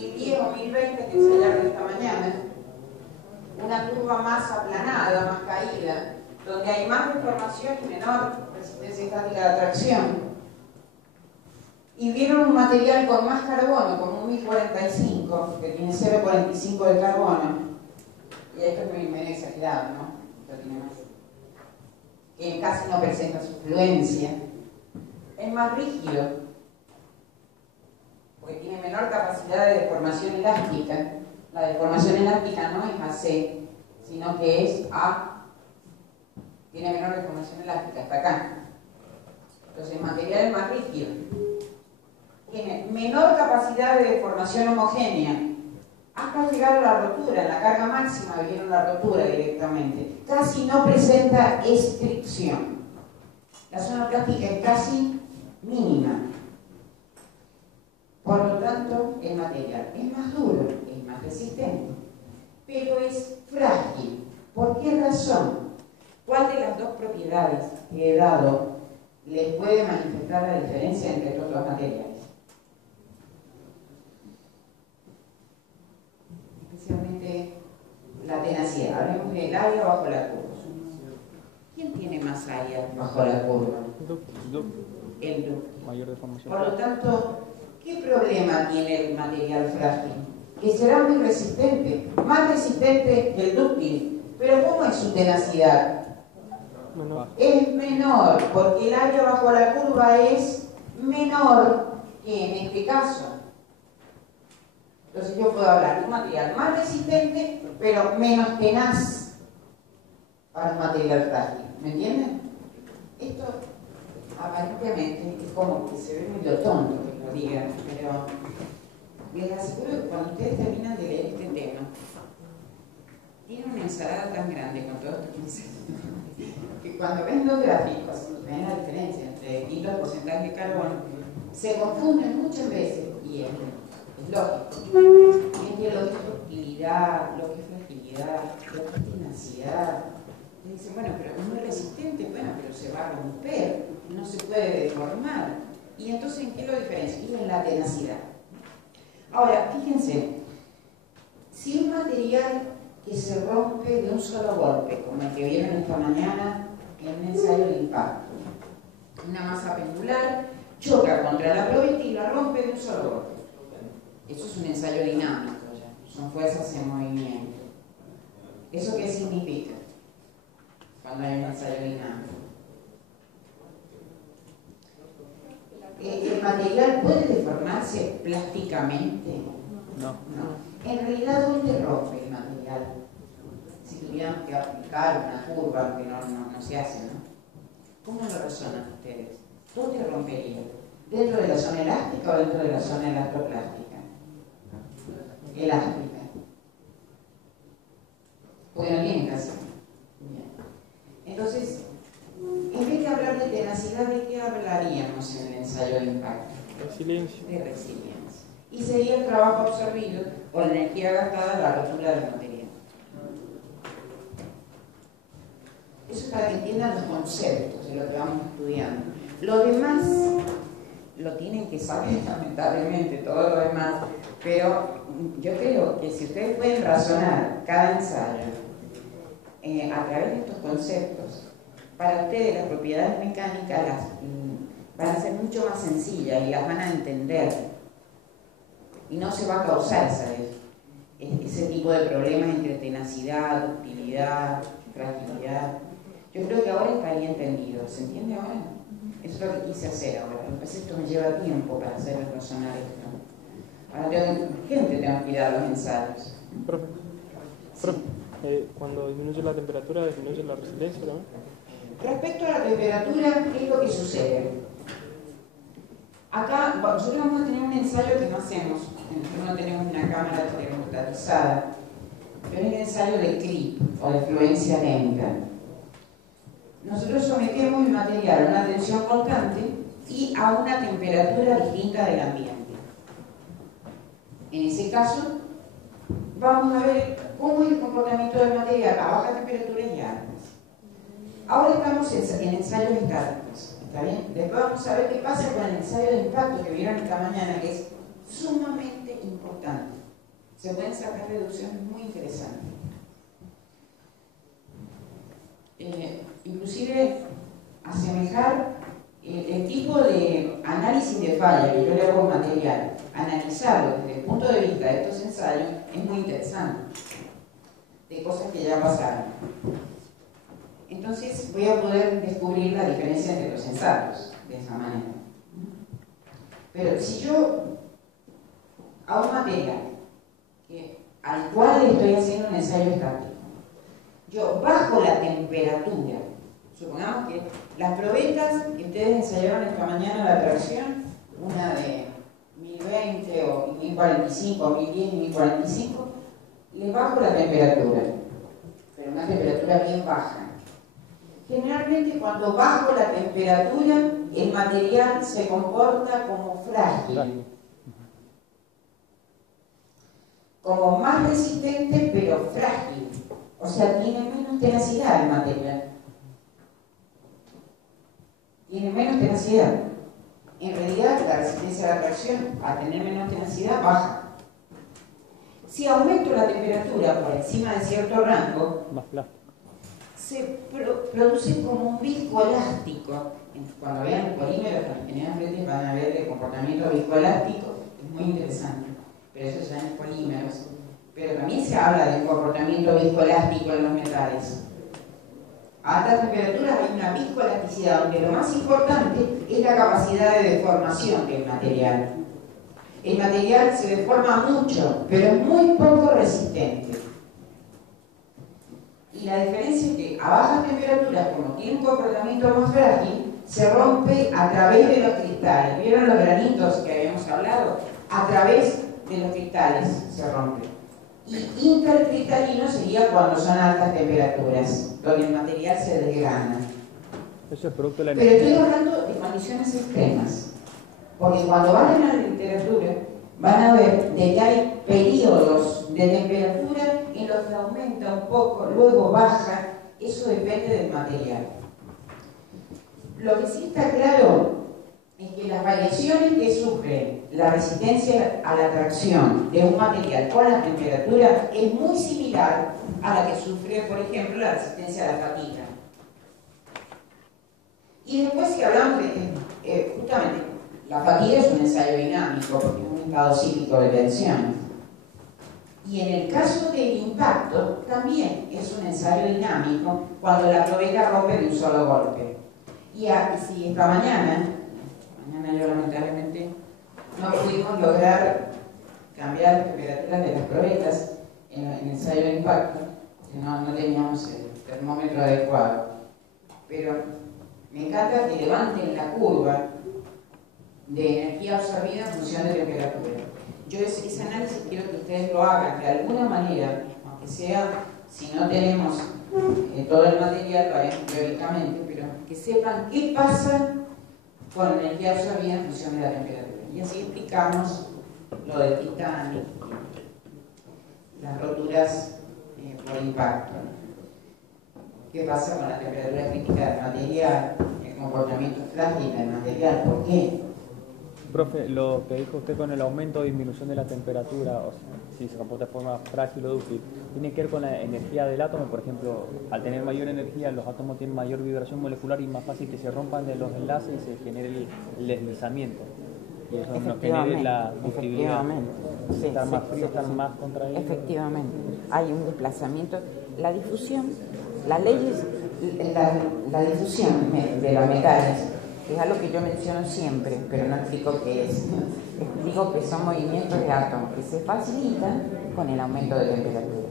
2010 o 2020 que ensayaron esta mañana, una curva más aplanada, más caída, donde hay más deformación y menor resistencia estática de atracción. Y vieron un material con más carbono, como un 1045, que tiene 0,45 de carbono, y esto es medio exagerado, ¿no? Esto tiene más, que casi no presenta su fluencia. Es más rígido, porque tiene menor capacidad de deformación elástica. La deformación elástica no es AC, sino que es A. Tiene menor deformación elástica, hasta acá. Entonces el material es más rígido. Tiene menor capacidad de deformación homogénea. Hasta llegar a la rotura, en la carga máxima vieron la rotura directamente. Casi no presenta estricción. La zona plástica es casi mínima. Por lo tanto, el material es más duro, es más resistente, pero es frágil. ¿Por qué razón? ¿Cuál de las dos propiedades que he dado les puede manifestar la diferencia entre estos dos materiales? Especialmente la tenacidad. Hablemos del área bajo la curva. ¿Quién tiene más área bajo la curva? El ductil. Mayor deformación. Por lo tanto, ¿qué problema tiene el material frágil? Que será muy resistente, más resistente que el dúctil. Pero ¿cómo es su tenacidad? Menor. Es menor, porque el área bajo la curva es menor que en este caso. Entonces yo puedo hablar de un material más resistente, pero menos tenaz para un material frágil. ¿Me entienden? Esto aparentemente es como que se ve medio tonto que lo digan, pero les aseguro que cuando ustedes terminan de leer este tema, tienen una ensalada tan grande con todo esto que enseñan, que cuando ven los gráficos, ven la diferencia entre distintos porcentajes de carbono, se confunden muchas veces, y es lógico, entre lo que es ductilidad, lo que es fragilidad, lo que es tenacidad. Y dicen, bueno, pero es muy resistente, bueno, pero se va a romper, no se puede deformar. Y entonces, ¿en qué lo diferencia? Y en la tenacidad. Ahora, fíjense, si un material que se rompe de un solo golpe, como el que vieron esta mañana en un ensayo de impacto, una masa pendular choca contra la probeta y la rompe de un solo golpe. Eso es un ensayo dinámico ya, son fuerzas en movimiento. ¿Eso qué significa? Cuando hay un ensayo dinámico. ¿El material puede deformarse plásticamente? No. No. En realidad, ¿dónde rompe el material? Si tuviéramos que aplicar una curva, aunque no se hace, ¿no? ¿Cómo lo razonan ustedes? ¿Dónde rompería? ¿Dentro de la zona elástica o dentro de la zona elastoplástica? Elástica. Porque no tienen que hacer. Bien. Entonces, en vez de hablar de tenacidad, ¿de qué hablaríamos en el ensayo de impacto? Resiliencia. De resiliencia. Y sería el trabajo absorbido o la energía gastada en la rotura del material. Eso es para que entiendan los conceptos de lo que vamos estudiando. Lo demás lo tienen que saber, lamentablemente, todo lo demás, pero yo creo que si ustedes pueden razonar cada ensayo a través de estos conceptos, para ustedes las propiedades mecánicas van a ser mucho más sencillas y las van a entender. Y no se va a causar ese tipo de problemas entre tenacidad, ductilidad, fragilidad. Yo creo que ahora estaría entendido. ¿Se entiende ahora? Eso es lo que quise hacer ahora. Entonces esto me lleva tiempo para hacer razonar esto. Ahora tengo que ir a los ensayos. Profe, cuando disminuye la temperatura, disminuye la resiliencia, ¿no? Respecto a la temperatura, ¿qué es lo que sucede? Acá, nosotros vamos a tener un ensayo que no hacemos. Nosotros no tenemos una cámara termostatizada, pero es un ensayo de clip o de fluencia lenta. Nosotros sometemos el material a una tensión constante y a una temperatura distinta del ambiente. En ese caso, vamos a ver cómo es el comportamiento del material a baja temperatura y altas. Ahora estamos en ensayos estáticos, ¿está bien? Después vamos a ver qué pasa con el ensayo de impacto que vieron esta mañana, que es sumamente importante. se pueden sacar reducciones muy interesantes. Inclusive asemejar el tipo de análisis de falla que yo le hago al material, analizarlo desde el punto de vista de estos ensayos es muy interesante, de cosas que ya pasaron. Entonces voy a poder descubrir la diferencia entre los ensayos de esa manera. Pero si yo a un material al cual le estoy haciendo un ensayo estático, yo bajo la temperatura, supongamos que las probetas que ustedes ensayaron esta mañana, la tracción, una de 1020 o 1045, 1010 y 1045, le bajo la temperatura, pero una temperatura bien baja. Generalmente cuando bajo la temperatura, el material se comporta como frágil, como más resistente pero frágil, o sea, tiene menos tenacidad el material. Tiene menos tenacidad. En realidad, la resistencia a la reacción, al tener menos tenacidad, baja. Si aumento la temperatura por encima de cierto rango, se produce como un viscoelástico. Cuando vean polímeros, las ingenierías van a ver el comportamiento viscoelástico, es muy interesante, pero eso ya en polímeros. Pero también se habla de un comportamiento viscoelástico en los metales. A altas temperaturas hay una viscoelasticidad, donde lo más importante es la capacidad de deformación del material. El material se deforma mucho, pero es muy poco resistente. Y la diferencia es que a bajas temperaturas, como tiene un comportamiento más frágil, se rompe a través de los cristales. ¿Vieron los granitos que habíamos hablado? A través de los cristales se rompe. Y intercristalino sería cuando son altas temperaturas, donde el material se desgrana. Eso es producto de la energía. Pero estoy hablando de condiciones extremas, porque cuando van a la literatura van a ver de que hay periodos de temperatura en los que aumenta un poco, luego baja, eso depende del material. Lo que sí está claro es que las variaciones que sufre la resistencia a la tracción de un material con la temperatura es muy similar a la que sufre, por ejemplo, la resistencia a la fatiga. Y después, si hablamos de, justamente, la fatiga es un ensayo dinámico, porque es un estado cíclico de tensión. Y en el caso del impacto, también es un ensayo dinámico cuando la probeta rompe de un solo golpe. Y si esta mañana yo lamentablemente no pudimos lograr cambiar las temperaturas de las probetas en el ensayo de impacto, no teníamos el termómetro adecuado. Pero me encanta que levanten la curva de energía absorbida en función de temperatura. Yo ese análisis quiero que ustedes lo hagan de alguna manera, aunque sea, si no tenemos todo el material, lo haremos teóricamente, pero que sepan qué pasa con energía absorbida en función de la temperatura. Y así explicamos lo del titanio, las roturas por impacto. ¿Qué pasa con la temperatura crítica del material? El comportamiento frágil del material. ¿Por qué? Profe, lo que dijo usted con el aumento o disminución de la temperatura, o sea, si se comporta de forma frágil o dúctil, ¿tiene que ver con la energía del átomo? Por ejemplo, al tener mayor energía, los átomos tienen mayor vibración molecular y más fácil que se rompan de los enlaces y se genere el deslizamiento. Y eso nos genere la ductibilidad. Sí, estar más frío, estar más contraído. Efectivamente, hay un desplazamiento. La difusión, las leyes, la difusión de los metales, es algo que yo menciono siempre, pero no explico qué es. Explico que son movimientos de átomos que se facilitan con el aumento de temperatura.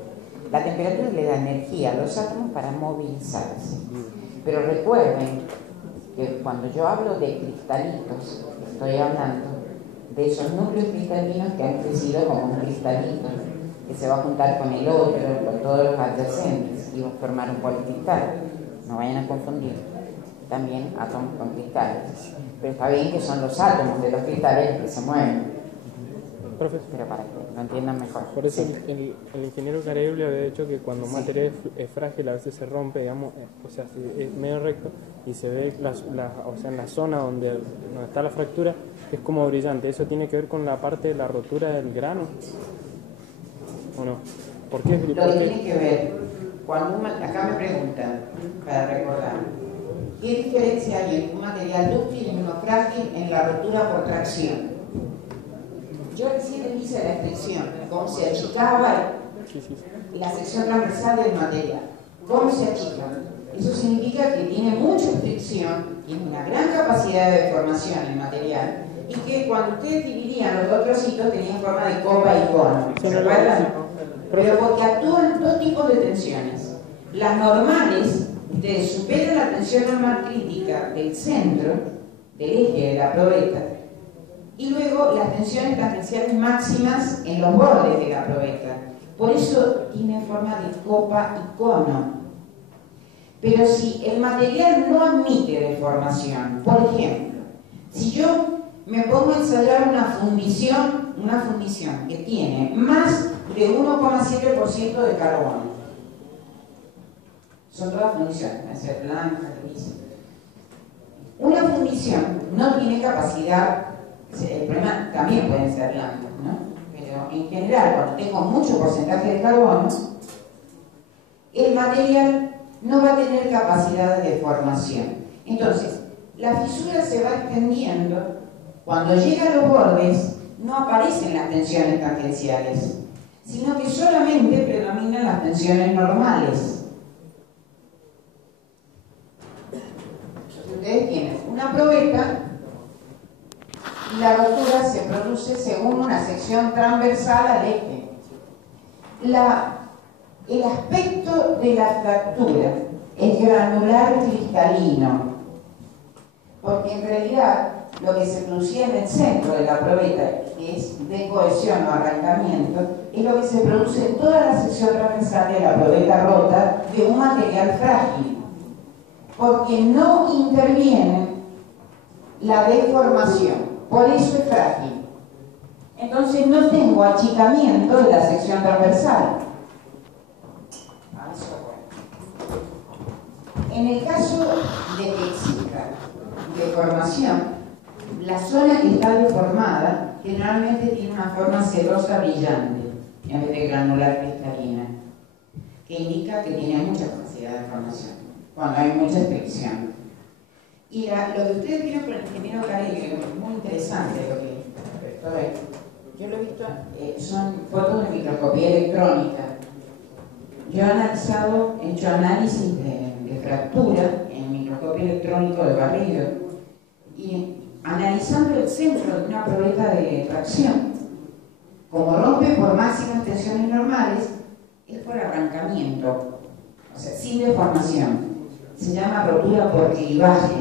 La temperatura le da energía a los átomos para movilizarse. Pero recuerden que cuando yo hablo de cristalitos, estoy hablando de esos núcleos cristalinos que han crecido como un cristalito, que se va a juntar con el otro, con todos los adyacentes, y va a formar un policristal. No vayan a confundir también átomos con cristales. Pero está bien que son los átomos de los cristales los que se mueven. Profesor, Pero para que lo entiendan mejor. por eso Sí. el ingeniero Careble había dicho que cuando un material es frágil a veces se rompe, digamos, o sea, si es medio recto y se ve o sea, en la zona donde está la fractura es como brillante. ¿Eso tiene que ver con la parte de la rotura del grano? ¿O no? ¿Por qué? Lo que tiene que ver, acá me preguntan, para recordar, ¿qué diferencia hay entre un material dúctil y uno frágil en la rotura por tracción? Yo recién hice la descripción, cómo se achicaba la sección transversal del material. ¿Cómo se achica? Eso significa que tiene mucha fricción, tiene una gran capacidad de deformación el material, y que cuando ustedes dividían los dos trocitos tenían forma de copa y cono. ¿Se acuerdan? Pero porque actúan dos tipos de tensiones. Las normales, ustedes superan la tensión normal crítica del centro, del eje de la probeta, y luego las tensiones tangenciales máximas en los bordes de la probeta. Por eso tiene forma de copa y cono. Pero si el material no admite deformación, por ejemplo, si yo me pongo a ensayar una fundición que tiene más de 1,7% de carbono, son todas fundiciones, pueden ser blancas, grises. Una fundición no tiene capacidad, el problema también pueden ser blancas, ¿no? Pero en general, cuando tengo mucho porcentaje de carbono, el material no va a tener capacidad de deformación. Entonces, la fisura se va extendiendo. Cuando llega a los bordes, no aparecen las tensiones tangenciales, sino que solamente predominan las tensiones normales. Entonces, ustedes tienen una probeta y la rotura se produce según una sección transversal al eje. El aspecto de la fractura es granular cristalino, porque en realidad lo que se producía en el centro de la probeta, que es de cohesión o arrancamiento, es lo que se produce en toda la sección transversal de la probeta rota de un material frágil, porque no interviene la deformación, por eso es frágil. Entonces no tengo achicamiento de la sección transversal. En el caso de que exista deformación, la zona que está deformada generalmente tiene una forma sedosa brillante en vez de granular cristalina, que indica que tiene mucha capacidad de deformación cuando hay mucha fricción. Y lo que ustedes vieron con el ingeniero Carelli es muy interesante. Yo lo he visto, son fotos de microscopía electrónica. Yo he hecho análisis de fractura en microscopio electrónico de barrido y analizando el centro de una probeta de tracción, como rompe por máximas tensiones normales, es por arrancamiento, o sea, sin deformación. Se llama rotura por clivaje,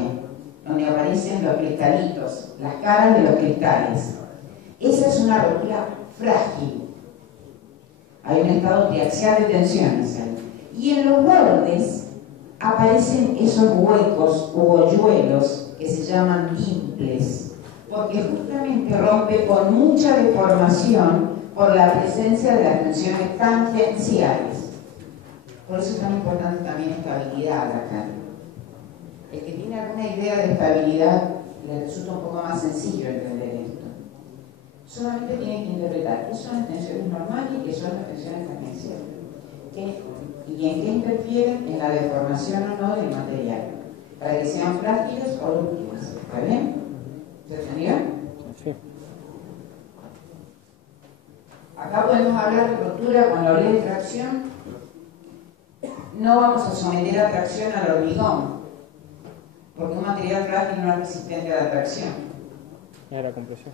donde aparecen los cristalitos, las caras de los cristales. Esa es una rotura frágil. Hay un estado triaxial de tensiones ahí. Y en los bordes aparecen esos huecos u hoyuelos que se llaman dimples, porque justamente rompe con mucha deformación por la presencia de las tensiones tangenciales. Por eso es tan importante también estabilidad acá. El que tiene alguna idea de estabilidad le resulta un poco más sencillo entender esto. Solamente tienen que interpretar qué son las tensiones normales y qué son las tensiones tangenciales. Y en qué interfieren en la deformación o no del material, para que sean frágiles o dúctiles. ¿Está bien? ¿Se entendió? Sí. Acá podemos hablar de rotura. Cuando hablé de tracción, no vamos a someter a tracción al hormigón, porque un material frágil no es resistente a la tracción. A la compresión.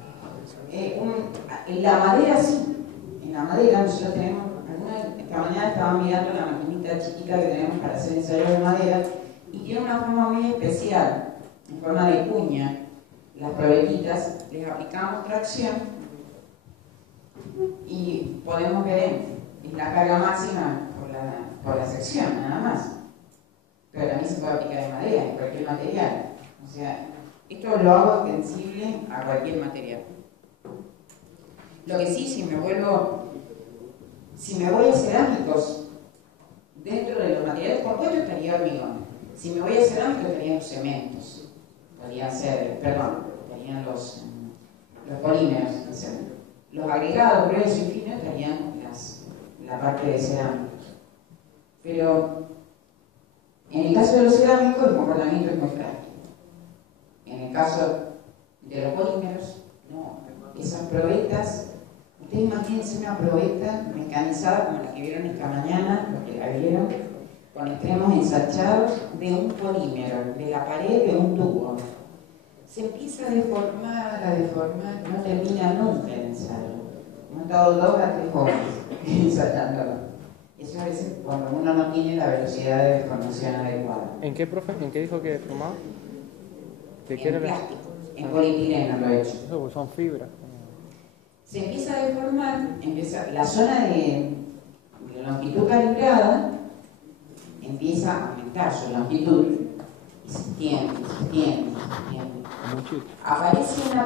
En la madera sí. En la madera nosotros tenemos, esta mañana estaba mirando la maquinita chiquita que tenemos para hacer ensayos de madera y tiene una forma muy especial, en forma de cuña. Las probetitas, les aplicamos tracción y podemos ver en la carga máxima por la sección, nada más. Pero también se puede aplicar en madera, en cualquier material. O sea, esto lo hago extensible a cualquier material. Lo que sí, si me voy a cerámicos, dentro de los materiales compuestos estaría hormigón. Si me voy a cerámicos, estarían los cementos. Estarían los polímeros. Los agregados gruesos y finos estarían las parte de cerámica. Pero en el caso de los cerámicos el comportamiento es muy frágil. En el caso de los polímeros, no. Esas probetas, ustedes imagínense una probeta mecanizada como la que vieron esta mañana, los que la vieron, con extremos ensanchados de un polímero, de la pared de un tubo. Se empieza a deformar, no termina nunca el ensayo. Hemos estado 2 a 3 horas ensayándolo. Eso a veces cuando uno no tiene la velocidad de deformación adecuada. ¿En qué, profe? ¿En qué dijo que formaba? ¿De qué En era? plástico, en polietileno lo he hecho. Eso pues son fibras. Se empieza a deformar, la zona de longitud calibrada empieza a aumentar su longitud y se extiende. Muchito. Aparece una